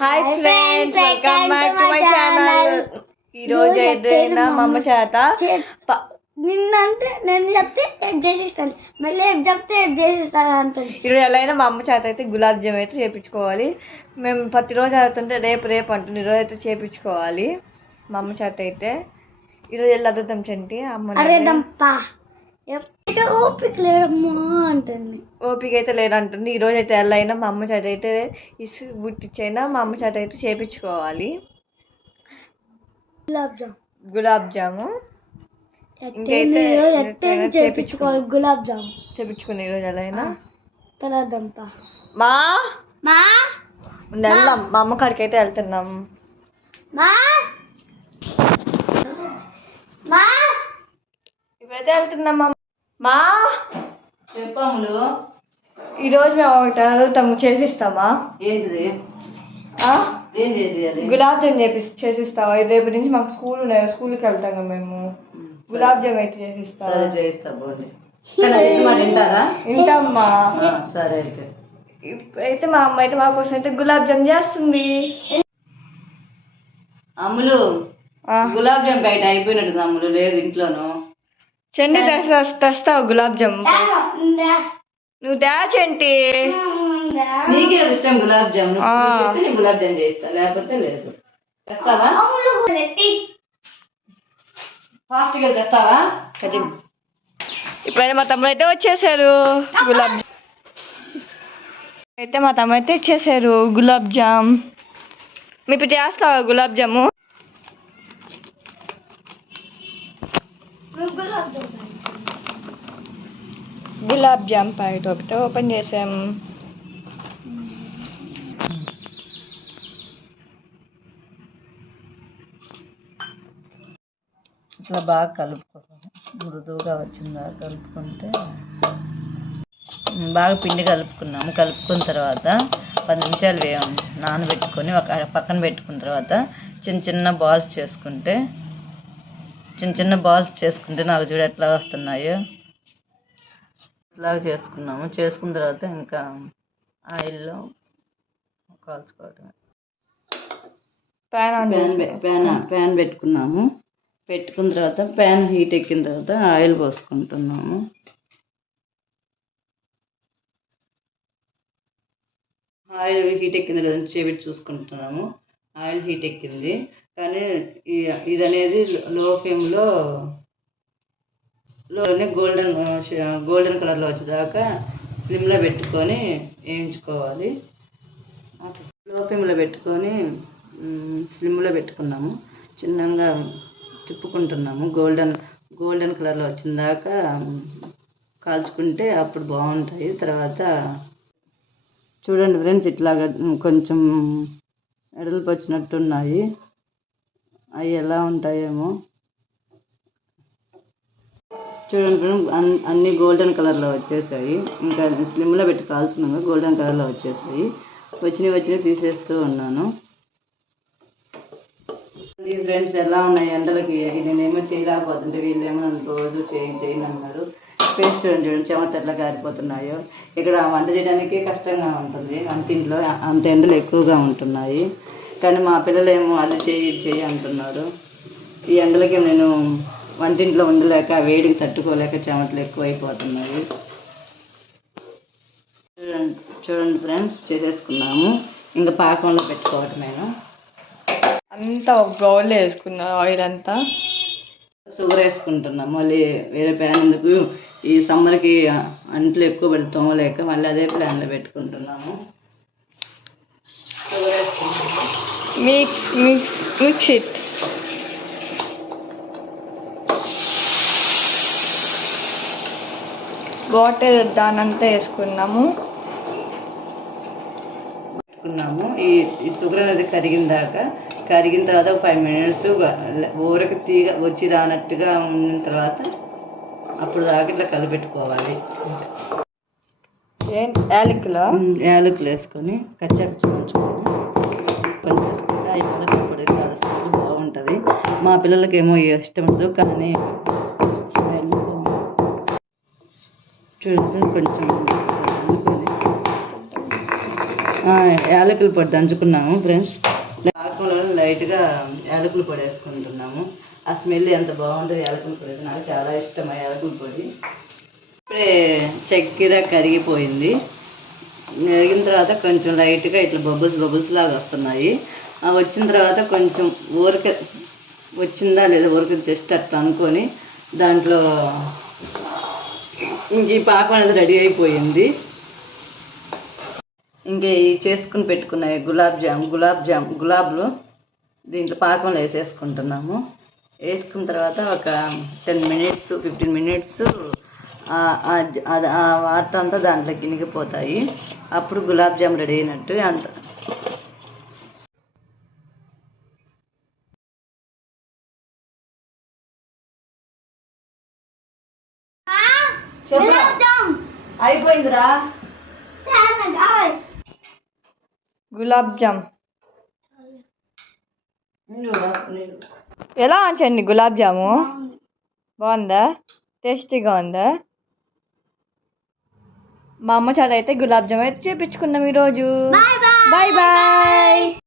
Hi friends, welcome back to my channel. ఈరోజు ఏదైనా మా అమ్మ చేత నిన్నంటే నేను చెప్తే ఎడ్ చేసిస్తాను, మళ్ళీ ఎడ్ చెప్తే ఎడ్ చేసిస్తాను అంటుంది. ఈరోజు ఎలా అయినా మా అమ్మ చేత అయితే గులాబ్ జామ్ అయితే చేయించుకోవాలి. మేము ప్రతిరోజు అవుతుంటే రేపు అంటుంది, ఈరోజు అయితే చేయించుకోవాలి మా అమ్మ చేత అయితే. ఈరోజు వెళ్ళి అడుగుతాం చంటి అమ్మ. ఓపిక లేదమ్మా అంటుంది. ఓపిక అయితే లేదంటుంది. ఈరోజు అయితే ఎలా అయినా మా అమ్మ చేత అయితే బుట్టిచ్చైనా మా అమ్మ చేత అయితే చేయించుకోవాలి గులాబ్ జాము. ఇంకైతే చేయించుకోవాలి గులాబ్ జామ్ చేయించుకుని ఈరోజు ఎలా అయినా తెలదంప మా వెళ్దాం. మా అమ్మ కాడికి అయితే వెళ్తున్నాం. ఇవైతే వెళ్తున్నాం మా చెప్పములు. ఈరోజు మేము ఒకటి అడుగుతాము, చేసిస్తామా? ఏంటిది? ఏం చేసేయాలి? గులాబ్ జామ్ చేసిస్తావా? రేపు నుంచి మాకు స్కూల్ ఉన్నాయి, స్కూల్కి వెళ్తాం కదా మేము. గులాబ్ జామ్ అయితే చేసిస్తావా? సరే చేయిస్తా పోండి. వింటారా? వింటామ్మా. సరే అయితే. ఇప్పుడైతే మా అమ్మ అయితే మా కోసం అయితే గులాబ్ జామ్ చేస్తుంది. అమ్ములు, గులాబ్ జామ్ బయట అయిపోయినట్టుంది అమ్ములు, లేదు ఇంట్లోను. చెండి తెస్తావు గులాబ్ జామ్? నువ్వు దా చెంటి. నీకే ఇష్టం గులాబ్ జామ్, నేను గులాబ్ జామ్ చేయిస్తా, లేకపోతే లేదు. తెస్తావా? ఫాస్ట్గా తెస్తావా? ఇప్పుడైతే మా తమ్ముడు అయితే వచ్చేసారు. గులాబ్ అయితే మా తమ్ముడు అయితే ఇచ్చేసారు గులాబ్ జామ్. మీ ఇప్పుడు చేస్తావా గులాబ్ జాము? గులాబ్ జామ్ ప్యాకెట్ ఒకటి ఓపెన్ చేసాం. ఇట్లా బాగా కలుపుకోవాలి, మృదువుగా వచ్చిందా కలుపుకుంటే. బాగా పిండి కలుపుకున్న తర్వాత 10 నిమిషాలు నానబెట్టుకొని పక్కన పెట్టుకున్న తర్వాత చిన్న బాల్స్ చేసుకుంటే నాకు చూడ ఎట్లా వస్తున్నాయో ఇలాగ చేసుకున్న తర్వాత ఇంకా ఆయిల్లో కాల్చుకోవటం. ప్యాన్ పెట్టుకున్నాము. పెట్టుకున్న తర్వాత ప్యాన్ హీట్ ఎక్కిన తర్వాత ఆయిల్ పోసుకుంటున్నాము. ఆయిల్ హీట్ ఎక్కింది కదా చేపెట్టి చూసుకుంటున్నాము. ఆయిల్ హీట్ ఎక్కింది, కానీ ఇది అనేది లో ఫ్లేమ్లో గోల్డెన్ కలర్లో వచ్చేదాకా స్లిమ్లో పెట్టుకొని వేయించుకోవాలి. లో ఫ్లేమ్లో పెట్టుకొని స్లిమ్లో పెట్టుకున్నాము. చిన్నగా తిప్పుకుంటున్నాము. గోల్డెన్ కలర్లో వచ్చిందాకా కాల్చుకుంటే అప్పుడు బాగుంటాయి. తర్వాత చూడండి ఫ్రెండ్స్, ఇట్లాగా కొంచెం ఎడల్పు వచ్చినట్టున్నాయి. అవి ఎలా ఉంటాయేమో చూడండి ఫ్రెండ్స్, అన్నీ గోల్డెన్ కలర్లో వచ్చేసాయి. ఇంకా స్లిమ్లో పెట్టి కాల్చుకున్నాము, గోల్డెన్ కలర్లో వచ్చేసాయి. వచ్చినవి తీసేస్తూ ఉన్నాను. ఫ్రెండ్స్ ఎలా ఉన్నాయి ఎండలకి? నేనేమో చేయలేకపోతుంటే వీళ్ళేమో నన్ను రోజు చేయను అన్నారు. పేస్ట్ చూడండి, చెమట ఎట్లా కారిపోతున్నాయో. ఇక్కడ వంట చేయడానికి కష్టంగా ఉంటుంది, వంటింట్లో అంత ఎండలు ఎక్కువగా ఉంటున్నాయి. కానీ మా పిల్లలేమో వాళ్ళు చేయి అంటున్నారు. ఈ ఎండలకి నేను వంటింట్లో ఉండలేక, వేడికి తట్టుకోలేక చెమటలు ఎక్కువైపోతున్నాయి. చూడండి ఫ్రెండ్స్, చేసేసుకున్నాము. ఇంకా పాకంలో పెట్టుకోవటమేను. అంతా ఒక బౌల్లో వేసుకున్నాను ఆయిల్ అంతా. షుగర్ వేసుకుంటున్నాం. మళ్ళీ వేరే ప్యాన్ ఎందుకు, ఈ సమ్మర్కి అంట్లు ఎక్కువ పెడతాము లేక మళ్ళీ అదే ప్యాన్లో పెట్టుకుంటున్నాము. షుగర్ వేసుకుంటున్నాము. Mix it. వాటర్ దానంతా వేసుకున్నాము. ఈ షుగర్ అనేది కరిగిన తర్వాత 5 మినిట్స్ ఊరకు తీగ వచ్చి రానట్టుగా ఉన్న తర్వాత అప్పుడు దాకా ఇట్లా కలిపెట్టుకోవాలి. యాలకులు వేసుకొని కచ్చాపిచ్చి ఉంచుకొని ఆ యాలకుల పొడి చాలా స్మెల్ బాగుంటుంది. మా పిల్లలకేమో ఇష్టం ఉండదు, కానీ స్మెల్ చూడండి కొంచెం యాలకుల పొడి దంచుకున్నాము ఫ్రెండ్స్. పాకంలో లైట్గా యాలకుల పొడి వేసుకుంటున్నాము. ఆ స్మెల్ ఎంత బాగుంటుంది యాలకుల పొడి. నాకు చాలా ఇష్టం ఆ యాలకుల పొడి. ఇప్పుడే చక్కెర కరిగిపోయింది. కరిగిన తర్వాత కొంచెం లైట్గా ఇట్లా బబుల్స్ లాగా వస్తున్నాయి. వచ్చిన తర్వాత కొంచెం ఊరిక వచ్చిందా లేదా ఊరిక జస్ట్ అట్లా అనుకొని దాంట్లో ఇంక ఈ పాకం అనేది రెడీ అయిపోయింది. ఇంకే చేసుకుని పెట్టుకున్న గులాబ్లు దీంట్లో పాకంలో వేసేసుకుంటున్నాము. వేసుకున్న తర్వాత ఒక 10 మినిట్స్ 15 మినిట్స్ ఆ వాటర్ అంతా దాంట్లో గినిగిపోతాయి. అప్పుడు గులాబ్ జామ్ రెడీ అయినట్టు. అంత అయిపోయిందిరా. గులాబ్ జామ్ ఎలా ఉంచండి? గులాబ్ జాము బాగుందా? టేస్టీగా ఉందా? మా అమ్మ చేత అయితే గులాబ్ జామ్ అయితే చేపించుకున్నాం ఈరోజు. Bye bye.